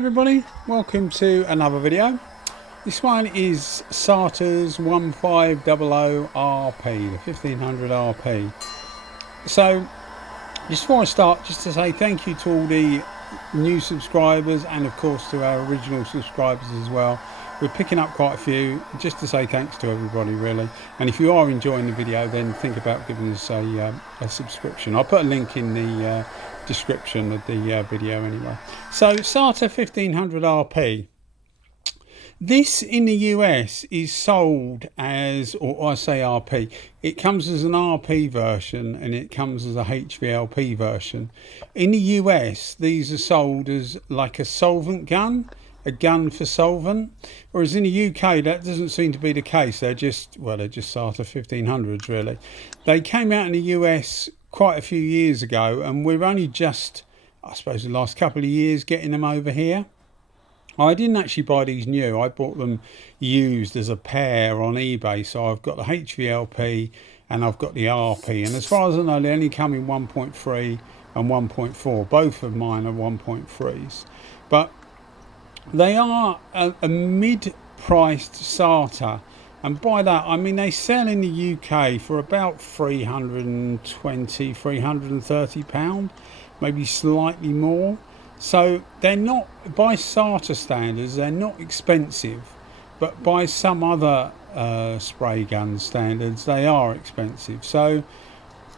everybody, welcome to another video. This one is Sata's 1500RP, the 1500 RP. So just before I start, just to say thank you to all the new subscribers and of course to our original subscribers as well. We're picking up quite a few, just to say thanks to everybody really. And if you are enjoying the video, then think about giving us a subscription. I'll put a link in the description of the video anyway. So Sata 1500 RP. This in the US is sold as, or I say RP, it comes as an RP version and it comes as a HVLP version. In the US, these are sold as like a solvent gun, a gun for solvent, whereas in the UK that doesn't seem to be the case. They're just Sata 1500s really. They came out in the US quite a few years ago and we're only just, I suppose, the last couple of years getting them over here. I didn't actually buy these new. I bought them used as a pair on eBay. So I've got the HVLP and I've got the RP, and as far as I know they only come in 1.3 and 1.4. Both of mine are 1.3s, but they are a mid-priced Sata, and by that I mean they sell in the UK for about £330, maybe slightly more. So they're not, by Sata standards, they're not expensive, but by some other spray gun standards they are expensive. So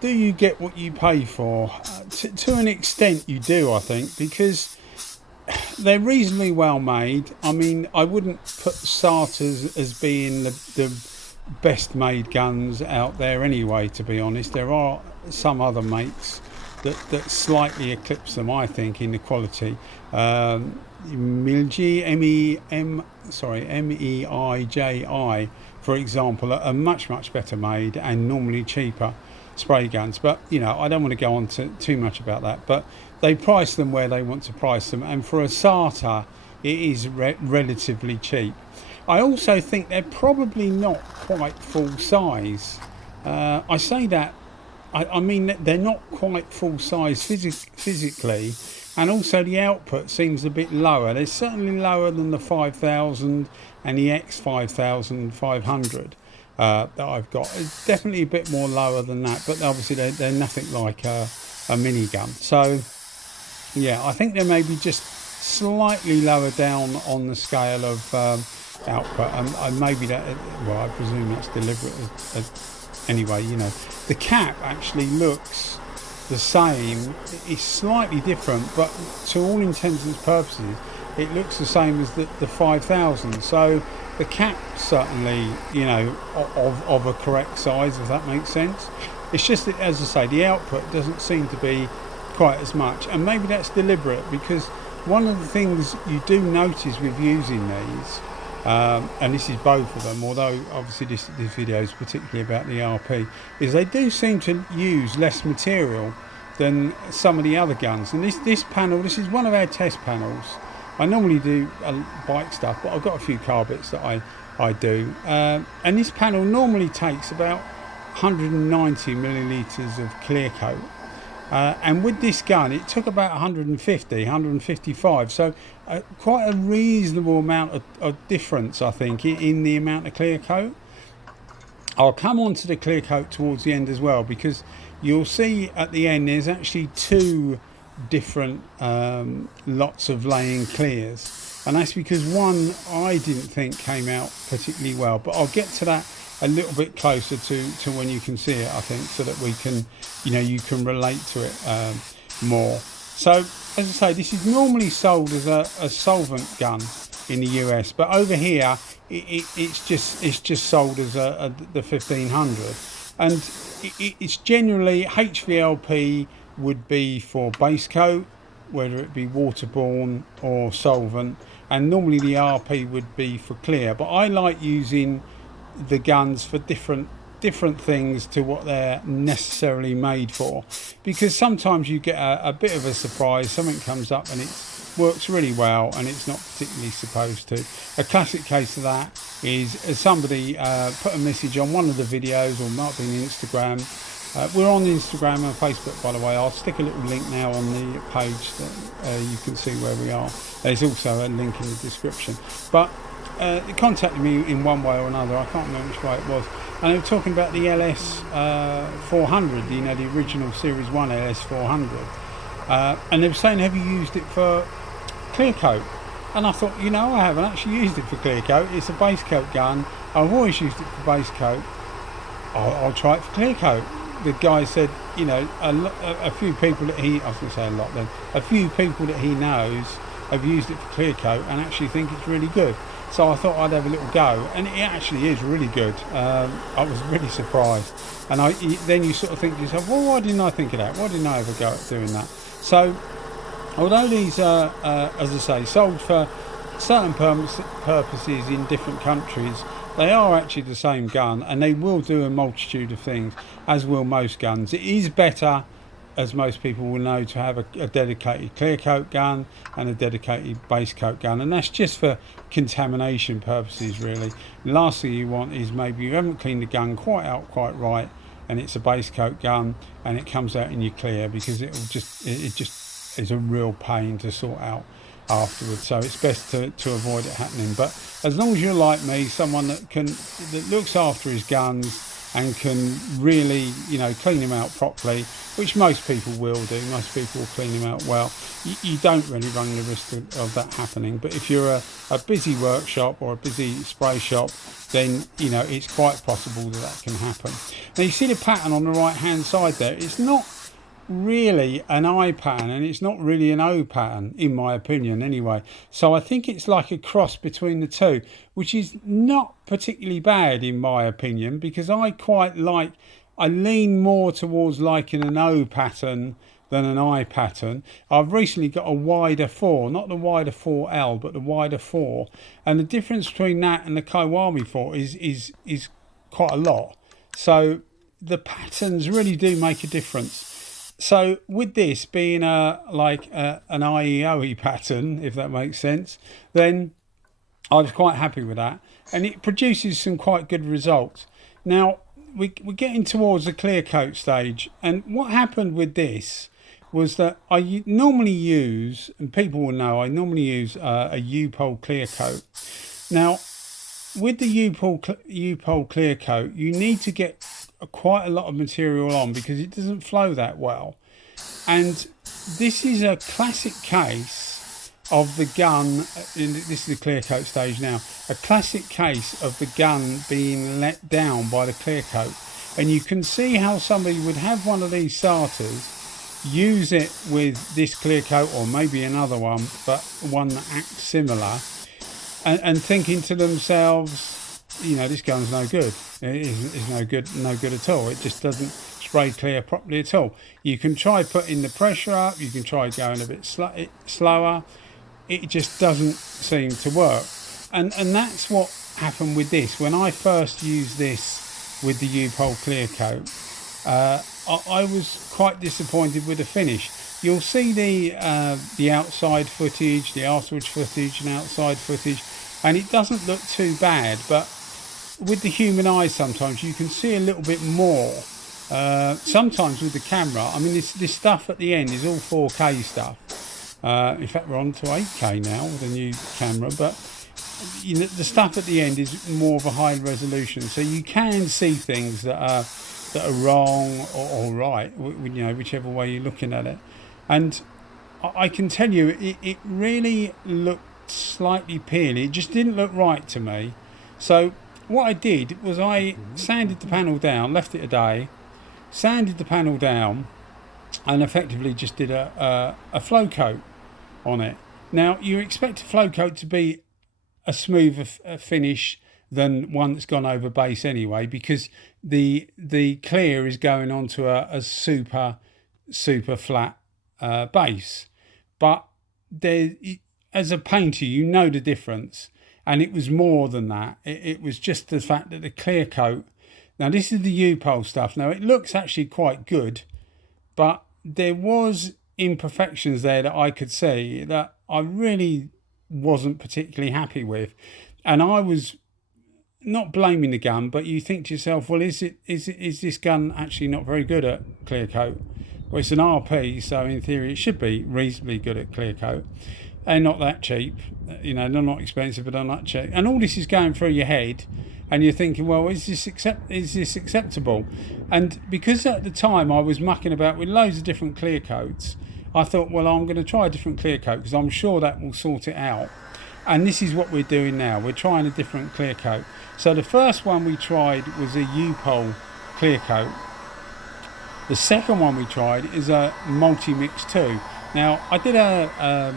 do you get what you pay for? To an extent you do, I think, because they're reasonably well made. I mean, I wouldn't put Satas as being the best made guns out there anyway, to be honest. There are some other makes that slightly eclipse them, I think, in the quality. MEIJI, for example, are much better made and normally cheaper spray guns. But you know, I don't want to go on to too much about that, but they price them where they want to price them, and for a Sata it is relatively cheap. I also think they're probably not quite full size. I say that, I mean they're not quite full size physically, and also the output seems a bit lower. They're certainly lower than the 5000 and the X5500 that I've got. It's definitely a bit more lower than that, but obviously they're nothing like a minigun. So yeah, I think they may be just slightly lower down on the scale of output, and maybe that, well, I presume that's deliberate. Anyway, you know, the cap actually looks the same. It's slightly different, but to all intents and purposes it looks the same as the 5000. So the cap certainly, you know, of a correct size, if that makes sense. It's just that, as I say, the output doesn't seem to be quite as much, and maybe that's deliberate, because one of the things you do notice with using these, and this is both of them, although obviously this video is particularly about the RP, is they do seem to use less material than some of the other guns. And this panel, this is one of our test panels. I normally do bike stuff, but I've got a few car bits that I do, and this panel normally takes about 190 millilitres of clear coat. And with this gun it took about 155, so quite a reasonable amount of difference, I think, in the amount of clear coat. I'll come on to the clear coat towards the end as well, because you'll see at the end there's actually two different lots of laying clears, and that's because one I didn't think came out particularly well, but I'll get to that a little bit closer to when you can see it, I think, so that we can, you know, you can relate to it more. So as I say, this is normally sold as a solvent gun in the US, but over here it's just sold as the 1500, and it's generally HVLP would be for base coat, whether it be waterborne or solvent, and normally the RP would be for clear. But I like using the guns for different things to what they're necessarily made for, because sometimes you get a bit of a surprise. Something comes up and it works really well and it's not particularly supposed to. A classic case of that is somebody put a message on one of the videos, or might be on Instagram, We're on Instagram and Facebook, by the way. I'll stick a little link now on the page that you can see where we are. There's also a link in the description. But they contacted me in one way or another. I can't remember which way it was. And they were talking about the LS 400, you know, the original Series 1 LS 400. And they were saying, have you used it for clear coat? And I thought, you know, I haven't actually used it for clear coat. It's a base coat gun. I've always used it for base coat. I'll try it for clear coat. The guy said, you know, a few people that I was going to say a lot then, a few people that he knows have used it for clear coat and actually think it's really good. So I thought I'd have a little go, and it actually is really good. I was really surprised. And then you sort of think to yourself, well, why didn't I think of that? Why didn't I ever go at doing that? So, although these are, as I say, sold for certain purposes in different countries, they are actually the same gun, and they will do a multitude of things, as will most guns. It is better, as most people will know, to have a dedicated clear coat gun and a dedicated base coat gun, and that's just for contamination purposes, really. The last thing you want is maybe you haven't cleaned the gun quite right, and it's a base coat gun, and it comes out in your clear, because it just is a real pain to sort out afterwards. So it's best to avoid it happening. But as long as you're like me, someone that looks after his guns and can really, you know, clean them out properly, which most people will do, most people will clean them out well, you don't really run the risk of that happening. But if you're a busy workshop or a busy spray shop, then, you know, it's quite possible that can happen. Now you see the pattern on the right hand side there. It's not really an I pattern, and it's not really an O pattern, in my opinion anyway. So I think it's like a cross between the two, which is not particularly bad in my opinion, because I lean more towards liking an O pattern than an I pattern. I've recently got a wider 4, not the wider 4L, but the wider 4, and the difference between that and the Kiwami 4 is quite a lot. So the patterns really do make a difference. So with this being an IEOE pattern, if that makes sense, then I was quite happy with that, and it produces some quite good results. Now we're getting towards the clear coat stage, and what happened with this was that I normally use, and people will know, I normally use a U-Pol clear coat. Now with the U-Pol clear coat, you need to get quite a lot of material on, because it doesn't flow that well. And this is a classic case of the gun, this is the clear coat stage now, a classic case of the gun being let down by the clear coat. And you can see how somebody would have one of these Satas, use it with this clear coat, or maybe another one, but one that acts similar, and thinking to themselves, you know, this gun's no good. It's no good at all. It just doesn't spray clear properly at all. You can try putting the pressure up, you can try going a bit slower. It just doesn't seem to work. And that's what happened with this. When I first used this with the U-Pol clear coat, I was quite disappointed with the finish. You'll see the outside footage, the afterwards footage and outside footage, and it doesn't look too bad, but with the human eye sometimes you can see a little bit more. Sometimes with the camera, I mean this stuff at the end is all 4K stuff. In fact, we're on to 8K now with a new camera, but you know, the stuff at the end is more of a high resolution, so you can see things that are wrong or right, you know, whichever way you're looking at it. And I can tell you, it really looked slightly peely. It just didn't look right to me. So what I did was I sanded the panel down, left it a day, sanded the panel down, and effectively just did a flow coat on it. Now you expect a flow coat to be a smoother finish than one that's gone over base anyway, because the clear is going onto a super flat base. But there, as a painter, you know the difference. And it was more than that. It was just the fact that the clear coat, now this is the U-Pol stuff. Now it looks actually quite good, but there was imperfections there that I could see that I really wasn't particularly happy with. And I was not blaming the gun, but you think to yourself, well, is this gun actually not very good at clear coat? Well, it's an RP, so in theory it should be reasonably good at clear coat. They're not that cheap, you know, they're not expensive, but they're not cheap. And all this is going through your head, and you're thinking, well, is this acceptable? And because at the time I was mucking about with loads of different clear coats, I thought, well, I'm going to try a different clear coat because I'm sure that will sort it out. And this is what we're doing now. We're trying a different clear coat. So the first one we tried was a U-Pole clear coat. The second one we tried is a multi-mix 2. Now, I did a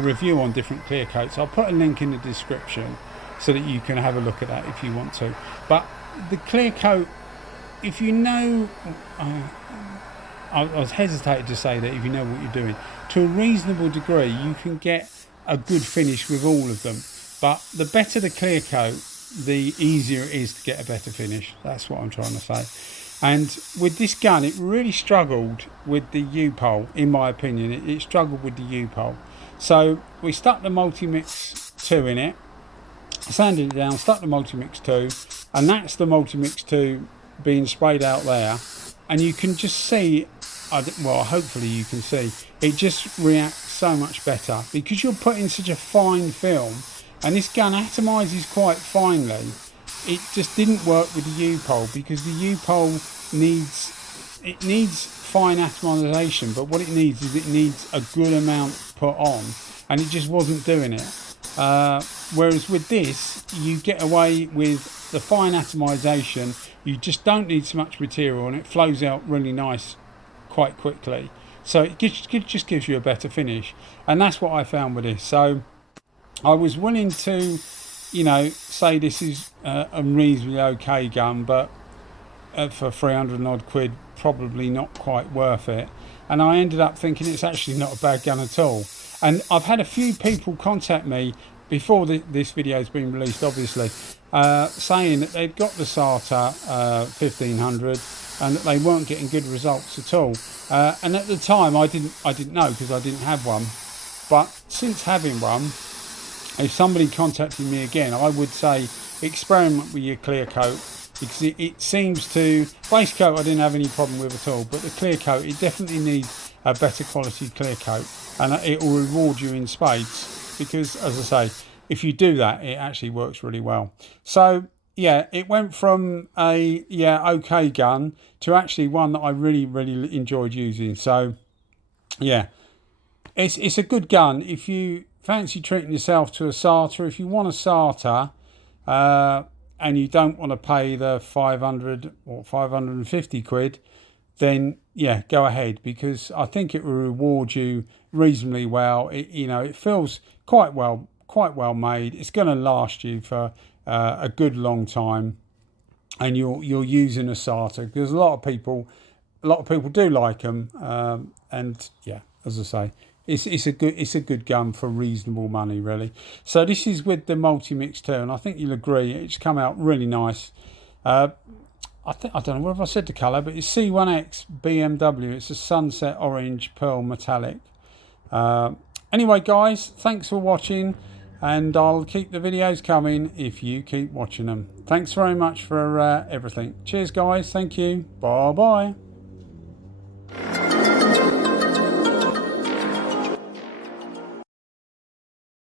review on different clear coats. I'll put a link in the description so that you can have a look at that if you want to. But the clear coat, if you know, I was hesitated to say that if you know what you're doing, to a reasonable degree, you can get a good finish with all of them. But the better the clear coat, the easier it is to get a better finish. That's what I'm trying to say. And with this gun, it really struggled with the U-Pole, in my opinion. It struggled with the U-Pole. So we stuck the multi-mix 2 in it, sanded it down, stuck the multi-mix 2, and that's the multi-mix 2 being sprayed out there. And you can just see, well, hopefully you can see, it just reacts so much better because you're putting such a fine film, and this gun atomises quite finely. It just didn't work with the U-Pole because the U-Pole needs fine atomisation, but what it needs is it needs a good amount put on, and it just wasn't doing it. Whereas with this, you get away with the fine atomisation. You just don't need so much material, and it flows out really nice quite quickly. So it just gives you a better finish, and that's what I found with this. So I was willing to, you know, say this is a reasonably okay gun, but for 300 and odd quid, probably not quite worth it. And I ended up thinking it's actually not a bad gun at all. And I've had a few people contact me before this video has been released, obviously, saying that they'd got the Sata 1500 and that they weren't getting good results at all. And at the time, I didn't know because I didn't have one. But since having one, if somebody contacted me again, I would say experiment with your clear coat, because it seems to, base coat I didn't have any problem with at all, but the clear coat, it definitely needs a better quality clear coat, and it will reward you in spades, because as I say, if you do that, it actually works really well. So yeah, it went from a okay gun to actually one that I really enjoyed using. So yeah, it's a good gun if you fancy treating yourself to a Sata. If you want a Sata and you don't want to pay the 500 or 550 quid, then yeah, go ahead, because I think it will reward you reasonably well. It feels quite well made. It's going to last you for a good long time, and you're using a Sata, because a lot of people do like them, and yeah, as I say, it's a good gun for reasonable money, really. So this is with the multi-mix 2, and I think you'll agree it's come out really nice. I don't know whether I said the colour, but it's C1X BMW. It's a sunset orange pearl metallic. Anyway, guys, thanks for watching, and I'll keep the videos coming if you keep watching them. Thanks very much for everything. Cheers, guys. Thank you. Bye bye.